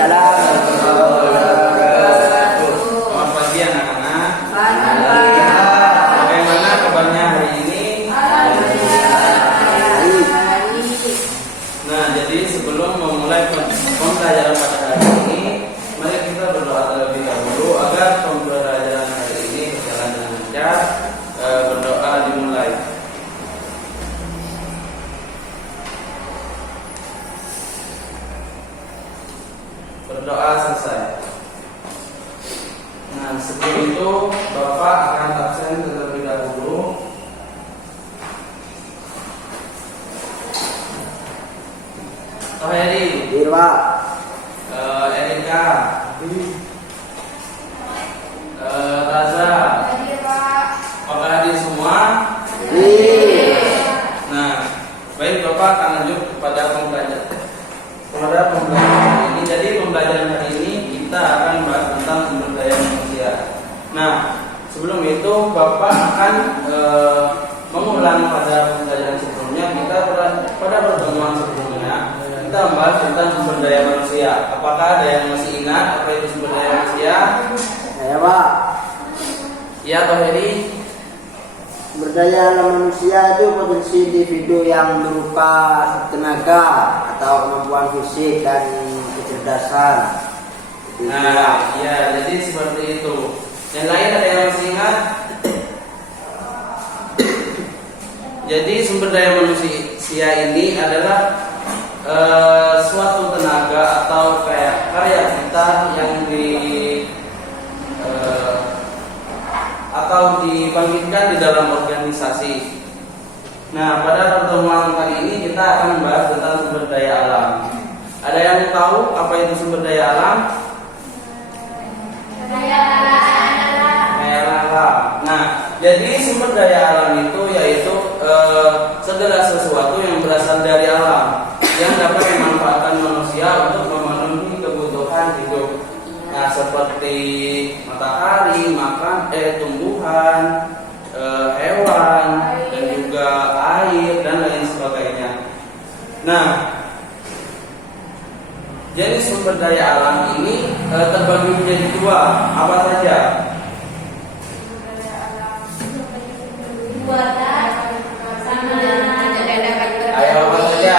Waalaikumsalam. Selamat pagi anak-anak. Bagaimana kabarnya hari ini? Nah, jadi sebelum memulai pembelajaran pada hari ini, mari kita berdoa terlebih dahulu agar pembelajaran hari ini berjalan dengan lancar. Berdoa dimulai. Berdoa selesai. Nah, sebelum itu Bapak akan absen terlebih dahulu. Toheri, Irwa, Erika, Raza, apakah hadir semua? Nah, baik, Bapak akan lanjut kepada pembelajaran ini. Jadi pembelajaran hari ini kita akan bahas tentang sumber daya manusia. Nah, sebelum itu Bapak akan mengulang pada pembelajaran sebelumnya. Kita pada pertemuan sebelumnya kita membahas tentang sumber daya manusia. Apakah ada yang masih ingat apa itu sumber daya manusia? saya Pak. Ya, Toheri. Sumber daya manusia itu potensi individu yang berupa tenaga atau kemampuan fisik dan kecerdasan. Nah, ya, jadi seperti itu. Yang lain ada yang masih ingat? Jadi sumber daya manusia ini adalah suatu tenaga atau karya kita yang atau dibangkitkan di dalam organisasi. Nah, pada pertemuan kali ini kita akan membahas tentang sumber daya alam. Ada yang tahu apa itu sumber daya alam? Daya alam. Nah, jadi sumber daya alam itu yaitu segala sesuatu yang berasal dari alam yang dapat memanfaatkan manusia untuk memenuhi kebutuhan hidup. Nah, seperti matahari, tumbuhan, hewan, dan juga air dan lain sebagainya. Nah, jenis sumber daya alam ini terbagi menjadi dua. Apa saja? Ayo, apa saja?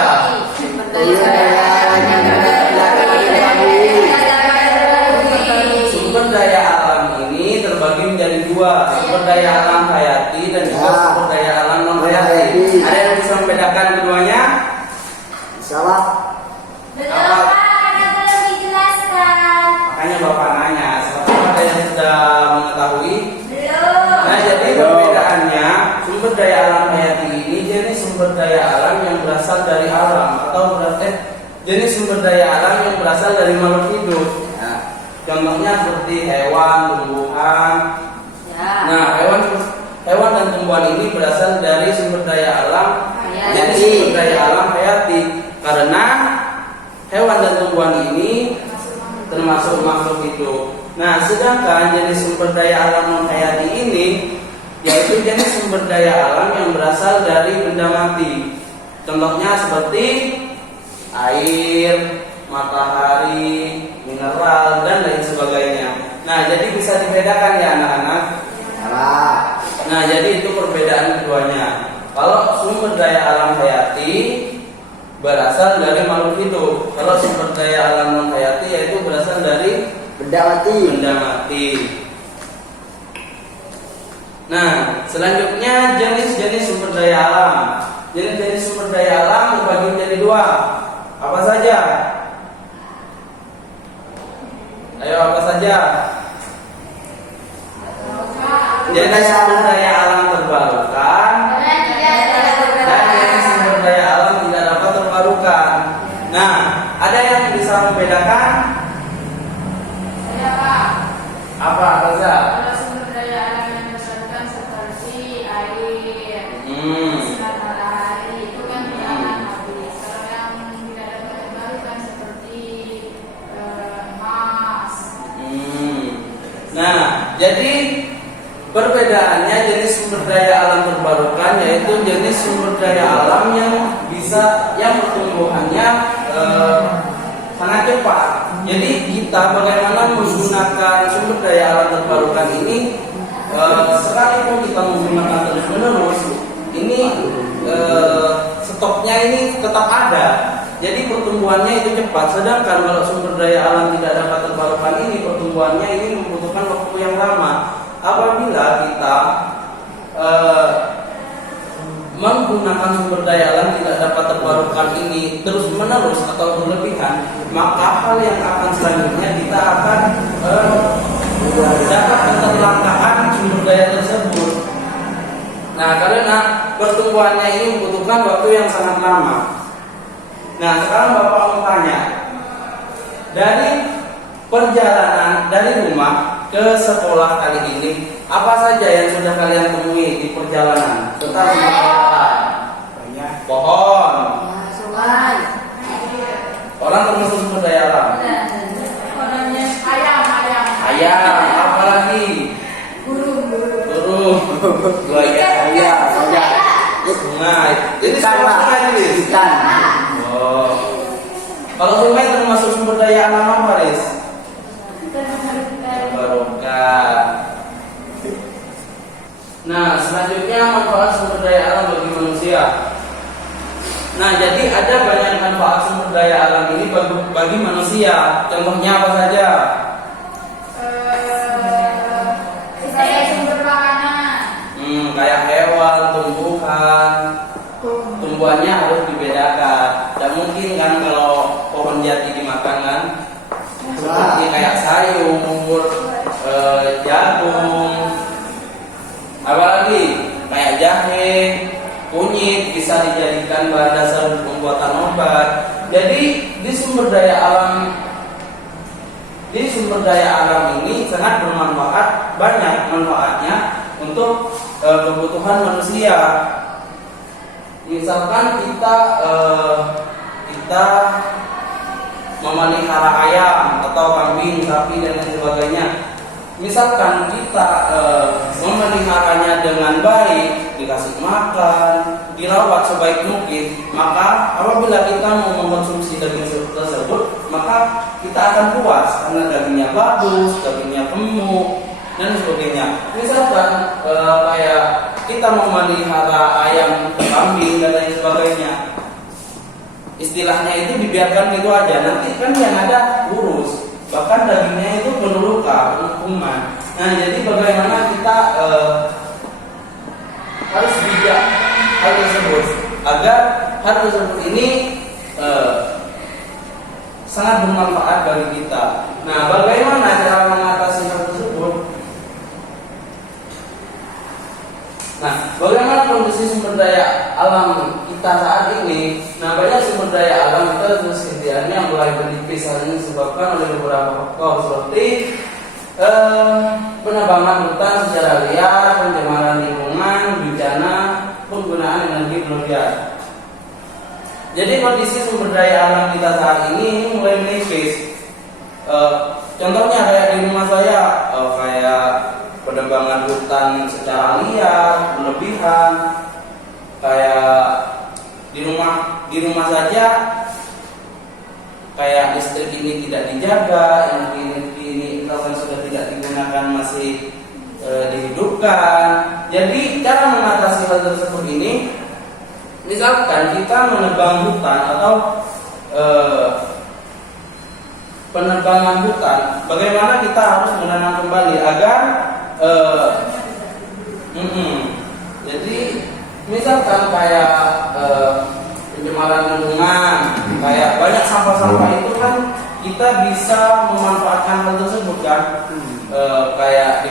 Sumber daya alam ini terbagi menjadi dua, sumber daya alam hayati dan juga sumber daya alam non hayati. Ada yang bisa membedakan keduanya? Salah. Makanya Bapak nanya, apakah ada yang sudah mengetahui? Nah, jadi perbedaannya, sumber daya alam hayati ini jenis sumber daya alam yang berasal dari alam atau jenis sumber daya alam yang berasal dari makhluk hidup. Nah, contohnya seperti hewan, tumbuhan. Nah, hewan dan tumbuhan ini berasal dari sumber daya alam jadi sumber daya alam hayati karena hewan dan tumbuhan ini termasuk makhluk hidup. Nah, sedangkan jenis sumber daya alam non hayati ini yaitu jenis sumber daya alam yang berasal dari benda mati. Contohnya seperti air, matahari, mineral, dan lain sebagainya. Nah, jadi bisa dibedakan ya anak-anak. Nah, jadi itu perbedaan keduanya. Kalau sumber daya alam hayati berasal dari makhluk hidup. Kalau sumber daya alam non hayati yaitu berasal dari benda mati. Nah, selanjutnya jenis-jenis sumber daya alam. Jenis-jenis sumber daya alam terbagi menjadi dua. Apa saja? Ayo, apa saja? Jenis sumber daya alam terbarukan dan jenis sumber daya alam tidak dapat terbarukan. Nah, ada yang bisa membedakan? Apa saja? Kalau sumber daya alam yang terbarukan seperti air, sinar matahari itu kan tidak akan habis. Kalau yang tidak dapat terbarukan seperti emas. Nah, jadi perbedaannya jenis sumber daya alam terbarukan yaitu jenis sumber daya alam yang bisa pertumbuhannya sangat cepat. Jadi kita bagaimana menggunakan sumber daya alam terbarukan ini, sekalipun kita menggunakan terus menerus, ini stoknya ini tetap ada. Jadi pertumbuhannya itu cepat. Sedangkan kalau sumber daya alam tidak dapat terbarukan ini, pertumbuhannya ini membutuhkan waktu yang lama. Apabila kita menggunakan sumber daya alam tidak dapat terbarukan ini terus menerus atau berlebihan, maka hal yang akan selanjutnya kita akan dapat keterlangkaan sumber daya tersebut. Nah, karena pertumbuhannya ini membutuhkan waktu yang sangat lama. Nah, sekarang Bapak mau tanya, dari perjalanan dari rumah ke sekolah kali ini, apa saja yang sudah kalian temui di perjalanan? Tentang Banyak. pohon. Sungai. Orang termasuk sumber daya alam. Ayam. Ayam, apa lagi? Burung. Buaya. Banyak. Sungai. Ini Ikan, semua Pak. sungai ini. Ikan. Oh. Kalau sungai termasuk sumber daya alam apa, Riz? Barokah. Nah, selanjutnya manfaat sumber daya alam bagi manusia. Nah, jadi ada banyak manfaat sumber daya alam ini bagi manusia. Contohnya apa saja? Sebagai sumber makanan. Kayak hewan, tumbuhan. Tumbuhannya harus dibedakan. Tidak mungkin kan kalau pohon jati dimakan kan? Seperti kayak sayur, jagung, apalagi kayak jahe, kunyit bisa dijadikan bahan dasar untuk pembuatan obat. Jadi di sumber daya alam ini sangat bermanfaat, banyak manfaatnya untuk kebutuhan manusia. Misalkan kita memelihara ayam atau kambing, sapi dan lain sebagainya. Misalkan kita memeliharanya dengan baik, dikasih makan, dirawat sebaik mungkin, maka apabila kita mau mengkonsumsi daging tersebut, maka kita akan puas karena dagingnya bagus, dagingnya gemuk dan sebagainya. Misalkan kayak kita memelihara ayam, kambing dan lain sebagainya, istilahnya itu dibiarkan gitu aja, nanti kan yang ada kurus, bahkan dagingnya itu penuh luka, penuh kuman. Nah, jadi bagaimana kita harus bijak hal tersebut agar hal tersebut ini sangat bermanfaat bagi kita. Nah, bagaimana cara mengatasi hal tersebut? Nah, bagaimana kondisi sumber daya alam kita saat ini? Nah, banyak sumber daya alam kita kesediaannya mulai menipis. Hal ini disebabkan oleh beberapa faktor seperti penebangan hutan secara liar, pencemaran lingkungan, bencana, penggunaan energi berlebihan. Jadi kondisi sumber daya alam kita saat ini mulai menipis. Contohnya kayak di rumah saya, kayak penebangan hutan secara liar, berlebihan. Kayak di rumah saja, kayak listrik ini tidak dijaga, energi ini misalkan sudah tidak digunakan masih dihidupkan. Jadi cara mengatasi hal tersebut ini, misalkan kita menebang hutan atau penebangan hutan, bagaimana kita harus menanam kembali agar jadi misalkan kayak pencemaran lingkungan, kayak banyak sampah-sampah itu kan kita bisa memanfaatkan hal tersebut kan, kayak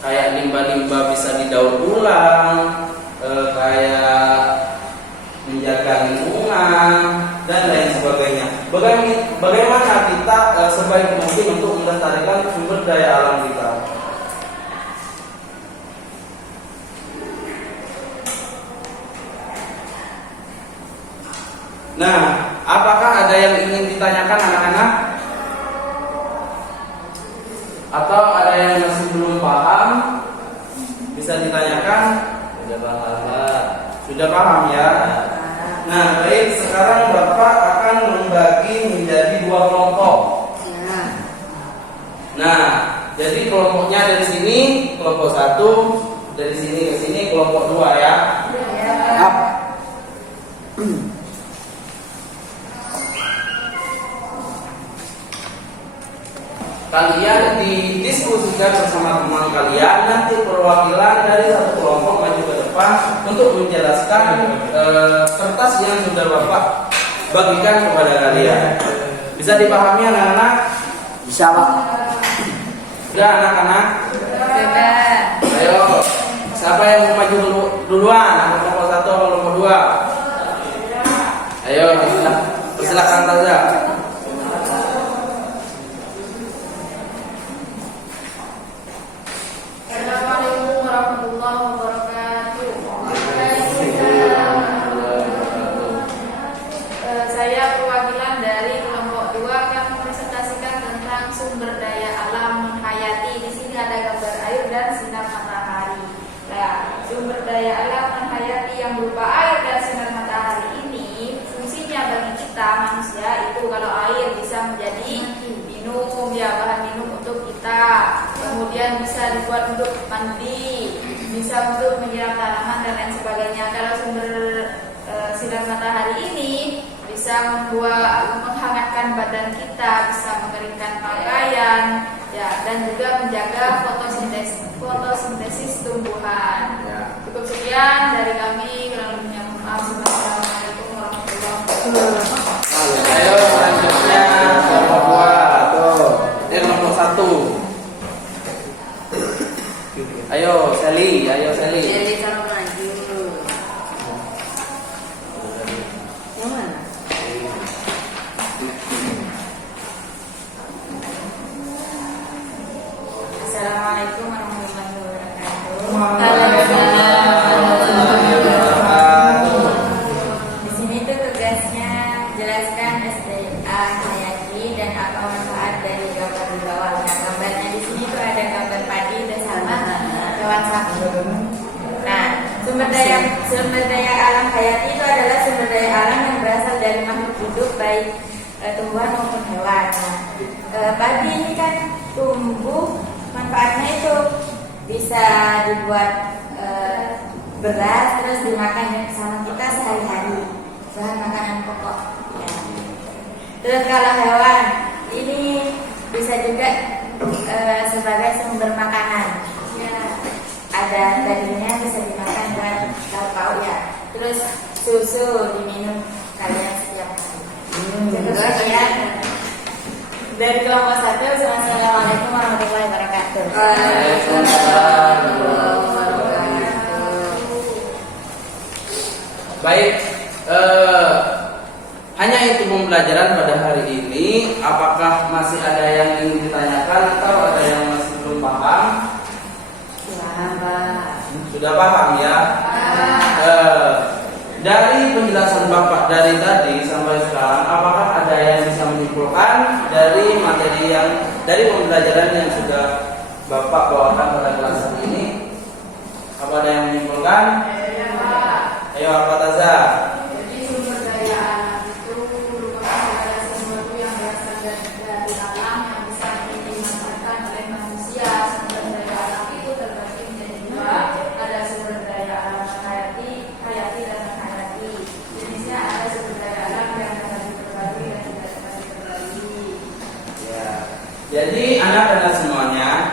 kayak limbah-limbah bisa didaur ulang, kayak menjaga lingkungan dan lain sebagainya. Bagaimana kita sebaik mungkin untuk melestarikan sumber daya alam kita? Nah, apakah ada yang ingin ditanyakan anak-anak? Atau ada yang masih belum paham? Bisa ditanyakan? Sudah paham. Sudah paham ya? Nah, baik, sekarang Bapak akan membagi menjadi 2 kelompok. Nah, jadi kelompoknya dari sini, kelompok 1, dari sini ke sini, kelompok 2 ya. Kalian didiskusikan bersama teman kalian, nanti perwakilan dari satu kelompok maju ke depan untuk menjelaskan kertas yang sudah Bapak bagikan kepada kalian. Bisa dipahami anak-anak? Bisa, Pak. Ya anak-anak. Ayo, siapa yang mau maju duluan? Kelompok 1 atau kelompok 2? Ayo, silakan saja. Assalamualaikum warahmatullahi wabarakatuh. Saya perwakilan dari kelompok 2 akan mempresentasikan tentang sumber daya alam menghayati. Di sini ada gambar air dan sinar matahari. Nah, sumber daya alam menghayati yang berupa air dan sinar matahari ini fungsinya bagi kita manusia itu kalau air bisa menjadi minum, ya bahan minum untuk kita. Kemudian bisa dibuat untuk mandi, bisa untuk menyiram tanaman dan lain sebagainya. Kalau sumber sinar matahari ini bisa menghangatkan badan kita, bisa mengeringkan pakaian, ya, dan juga menjaga fotosintesis tumbuhan. Cukup sekian dari kami. Kurang lebihnya maaf. Assalamualaikum warahmatullahi wabarakatuh. Ayo selanjutnya kelompok 2. Kelompok 1. Ayo Sally. Jadi kalau maju. Yang mana? Assalamualaikum warahmatullahi wabarakatuh. Di sini tuh tugasnya jelaskan SDA hayati dan apa manfaat dari gambar di bawah. Nah, gambarnya di sini tuh ada gambar padi bersama hewan sapi. Nah, sumber daya alam hayati itu adalah sumber daya alam yang berasal dari makhluk hidup baik tumbuhan maupun hewan. Nah, padi ini kan tumbuh, manfaatnya itu bisa dibuat beras terus dimakan sama kita sehari-hari, bahan makanan pokok. Ya. Terus kalau hewan ini bisa juga sebagai sumber makanan. Ya. Ada dagingnya bisa dimakan dan lauk pauk ya. Terus susu diminum kalian setiap hari. Cukup sekian. Dari kelompok 1, Assalamualaikum warahmatullahi wabarakatuh. Waalaikumsalam. Baik, hanya itu pembelajaran pada hari ini. Apakah masih ada yang ingin ditanyakan atau ada yang masih belum paham? Sudah paham ya? Dari penjelasan Bapak dari tadi sampai sekarang, apakah ada yang bisa menyimpulkan dari materi dari pembelajaran yang sudah Bapak bawakan pada kelas hari ini? Apa ada yang menyimpulkan? Ayo apa Taza? Jadi sumber daya alam itu merupakan segala sesuatu yang berasal dari alam yang bisa dimanfaatkan oleh manusia. Sumber daya alam itu terbagi menjadi 2. Ada sumber daya alam hayati dan menghayati. Jenisnya ada sumber daya alam yang dapat diterbagi dan tidak dapat diterbagi. Ya. Jadi anak-anak semuanya,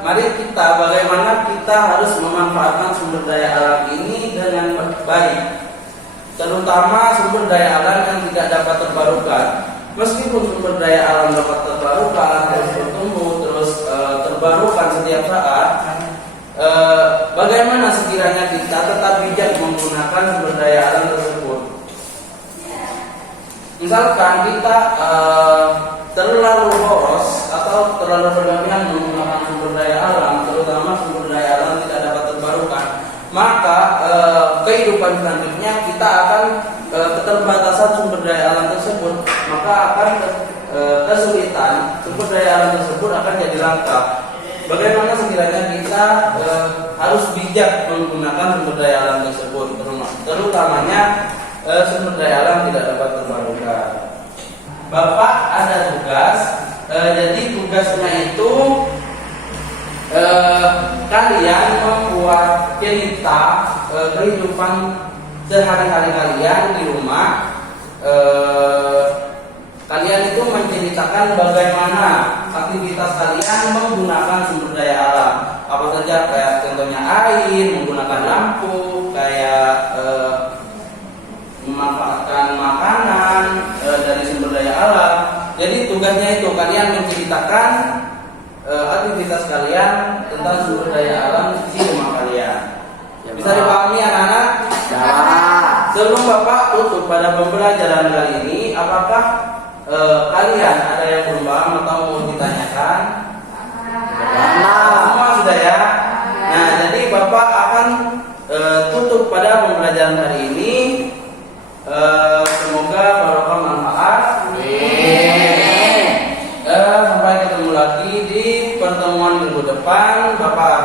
mari kita bagaimana kita harus memanfaatkan sumber daya alam ini dengan baik, terutama sumber daya alam yang tidak dapat terbarukan. Meskipun sumber daya alam dapat terbarukan, terus bertumbuh, terus terbarukan setiap saat, bagaimana sekiranya kita tetap bijak menggunakan sumber daya alam tersebut? Misalkan kita terlalu boros atau terlalu berlebihan menggunakan sumber daya alam, terutama sumber daya alam tidak dapat terbarukan, maka kehidupan selanjutnya kita akan keterbatasan sumber daya alam tersebut, maka akan kesulitan, sumber daya alam tersebut akan jadi langka. Bagaimana sekiranya kita harus bijak menggunakan sumber daya alam tersebut, terutamanya sumber daya alam tidak dapat terbarukan. Bapak ada tugas, jadi tugasnya itu kalian membuat cerita kehidupan sehari-hari kalian di rumah. Kalian itu menceritakan bagaimana aktivitas kalian menggunakan sumber daya alam. Apa saja, kayak contohnya air, menggunakan lampu, kayak memanfaatkan makanan dari sumber daya alam. Jadi tugasnya itu kalian menceritakan aktivitas kalian tentang sumber daya alam di rumah kalian. Bisa dipahami anak-anak? Sebelum Bapak tutup pada pembelajaran kali ini, apakah kalian ada yang belum paham atau mau ditanyakan? Semua sudah ya? Nah, jadi Bapak akan tutup pada pembelajaran hari ini. Semoga barokah manfaat. Sampai ketemu lagi di pertemuan minggu depan. Bapak